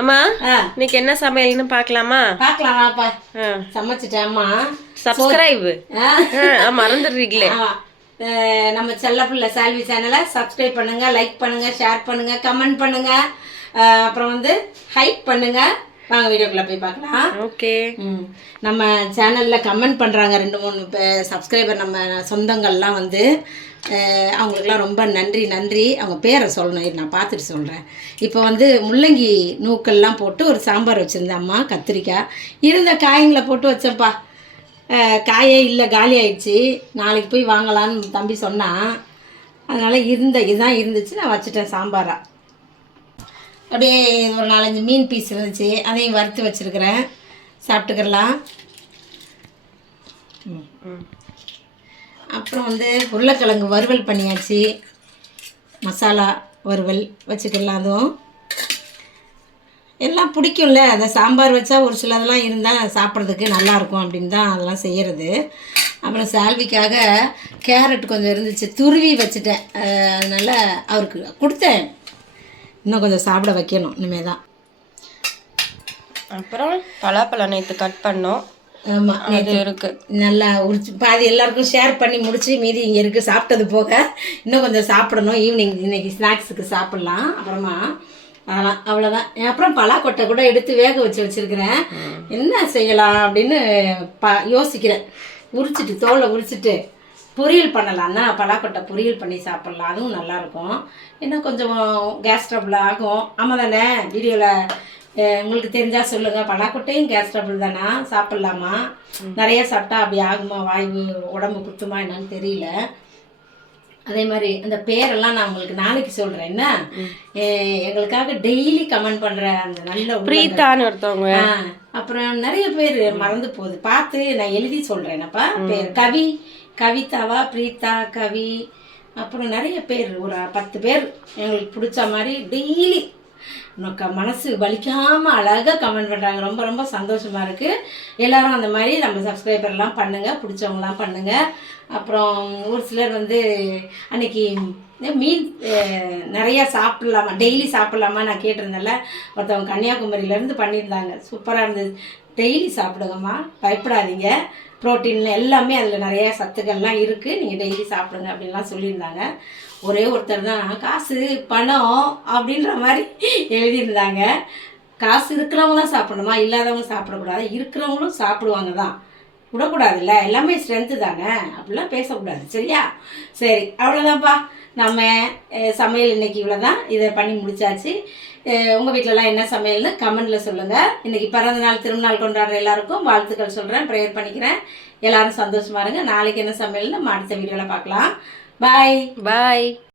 அம்மா இன்னைக்கு என்ன சமையல்னு பார்க்கலாமா? பார்க்கலாமாப்பா. சமைச்சிட்டேன் அம்மா. சப்ஸ்கிரைப் மறந்துடுறீங்களே. நம்ம செல்ல பிள்ளை சால்வி சேனலை சப்ஸ்கிரைப் பண்ணுங்க, லைக் பண்ணுங்க, ஷேர் பண்ணுங்க, கமெண்ட் பண்ணுங்க, அப்புறம் வந்து ஹைப் பண்ணுங்க. வாங்க வீடியோக்குள்ள போய் பார்க்கலாம். ஓகே. நம்ம சேனலில் கமெண்ட் பண்ணுறாங்க 2-3 சப்ஸ்கிரைபர் நம்ம சொந்தங்கள்லாம் வந்து அவங்களுக்குலாம் ரொம்ப நன்றி. அவங்க பேரை சொல்லணும், நான் பார்த்துட்டு சொல்கிறேன். இப்போ வந்து முள்ளங்கி நூக்கள்லாம் போட்டு ஒரு சாம்பார் வச்சுருந்தேன் அம்மா. கத்திரிக்காய் இருந்த காய்களை போட்டு வச்சேன்ப்பா. காயே இல்லை, காலி ஆயிடுச்சு. நாளைக்கு போய் வாங்கலான்னு தம்பி சொன்னான். அதனால் இதுதான் இருந்துச்சு, நான் வச்சுட்டேன் சாம்பாராக. அப்படியே ஒரு 4-5 மீன் பீஸ் இருந்துச்சு, அதையும் வறுத்து வச்சுருக்கிறேன். சாப்பிட்டுக்கலாம். அப்புறம் வந்து உருளைக்கிழங்கு வறுவல் பண்ணியாச்சு. மசாலா வறுவல் வச்சுக்கலாம். அதுவும் எல்லாம் பிடிக்கும்ல. அந்த சாம்பார் வச்சா ஒரு சிலதெல்லாம் இருந்தால் சாப்பிட்றதுக்கு நல்லாயிருக்கும் அப்படின்னு தான் அதெல்லாம் செய்கிறது. அப்புறம் சால்விக்காக கேரட் கொஞ்சம் இருந்துச்சு, துருவி வச்சுட்டேன். அதனால் அவருக்கு கொடுத்தேன். இன்னும் கொஞ்சம் சாப்பிட வைக்கணும் இனிமேல் தான். அப்புறம் பலாப்பழம் நேற்று கட் பண்ணோம். ஆமாம், அது இருக்குது. நல்லா உரிச்சு பாதி எல்லாருக்கும் ஷேர் பண்ணி முடிச்சு மீதி இங்கே இருக்குது. சாப்பிட்டது போக இன்னும் கொஞ்சம் சாப்பிடணும். ஈவினிங் இன்னைக்கு ஸ்நாக்ஸுக்கு சாப்பிட்லாம். அப்புறமா அதெல்லாம் அவ்வளோதான். அப்புறம் பலாக்கொட்டை கூட எடுத்து வேக வச்சுருக்கிறேன். என்ன செய்யலாம் அப்படின்னு யோசிக்கிறேன். தோலை உரிச்சிட்டு பொரியல் பண்ணலான்னா பலாக்கொட்டை பொரியல் பண்ணி சாப்பிட்லாம். அதுவும் நல்லாயிருக்கும். இன்னும் கொஞ்சம் கேஸ் ட்ரபிள் ஆகும். ஆமாம் தானே? வீடியோவில் உங்களுக்கு தெரிஞ்சால் சொல்லுங்கள். பலாக்கொட்டையும் கேஸ் ட்ரபிள் தானா? சாப்பிட்லாமா? நிறைய சாப்பிட்டா அப்படி ஆகுமா? வாய்வு உடம்பு குத்துமா என்னன்னு தெரியல. அதே மாதிரி அந்த பேரெல்லாம் நான் உங்களுக்கு நாளைக்கு சொல்கிறேன். என்ன எங்களுக்காக டெய்லி கமெண்ட் பண்ணுற அந்த நல்ல பிரீத்தான்னு ஒருத்தவங்க, அப்புறம் நிறைய பேர் மறந்து போகுது, பார்த்து நான் எழுதி சொல்கிறேனப்பா. பேர் கவிதாவா, பிரீத்தா, கவி, அப்புறம் நிறைய பேர் ஒரு 10 பேர் எங்களுக்கு பிடிச்ச மாதிரி டெய்லி மனசு வலிக்காமல் அழகாக கமெண்ட் பண்ணுறாங்க. ரொம்ப ரொம்ப சந்தோஷமாக இருக்குது. எல்லோரும் அந்த மாதிரி நம்ம சப்ஸ்கிரைபர்லாம் பண்ணுங்கள், பிடிச்சவங்களாம் பண்ணுங்கள். அப்புறம் ஒரு சிலர் வந்து அன்றைக்கி மீன் நிறையா சாப்பிட்லாமா, டெய்லி சாப்பிட்லாமா நான் கேட்டிருந்தேன்ல. ஒருத்தவங்க கன்னியாகுமரியிலேருந்து பண்ணியிருந்தாங்க. சூப்பராக இருந்தது. டெய்லி சாப்பிடுங்கம்மா, பயப்படாதீங்க. ப்ரோட்டீன் எல்லாமே அதில் நிறையா சத்துக்கள்லாம் இருக்குது, நீங்கள் டெய்லி சாப்பிடுங்க அப்படின்லாம் சொல்லியிருந்தாங்க. ஒரே ஒருத்தர் தான் காசு பணம் அப்படின்ற மாதிரி எழுதியிருந்தாங்க. காசு இருக்கிறவங்க தான் சாப்பிடணுமா, இல்லாதவங்க சாப்பிடக்கூடாது. இருக்கிறவங்களும் சாப்பிடுவாங்க தான், விடக்கூடாதுல்ல. எல்லாமே ஸ்ட்ரென்த்து தானே, அப்படிலாம் பேசக்கூடாது. சரியா? சரி, அவ்வளோதான்ப்பா. நம்ம சமையல் இன்றைக்கி இவ்வளோ தான். இதை பண்ணி முடித்தாச்சு. உங்கள் வீட்டிலலாம் என்ன சமையல்னு கமெண்டில் சொல்லுங்கள். இன்றைக்கி பிறந்தநாள் திருநாள் கொண்டாடுற எல்லாருக்கும் வாழ்த்துக்கள் சொல்கிறேன், ப்ரேயர் பண்ணிக்கிறேன். எல்லோரும் சந்தோஷமாக இருங்க. நாளைக்கு என்ன சமையல்னு நம்ம அடுத்த வீடியோவில் பார்க்கலாம். பாய்.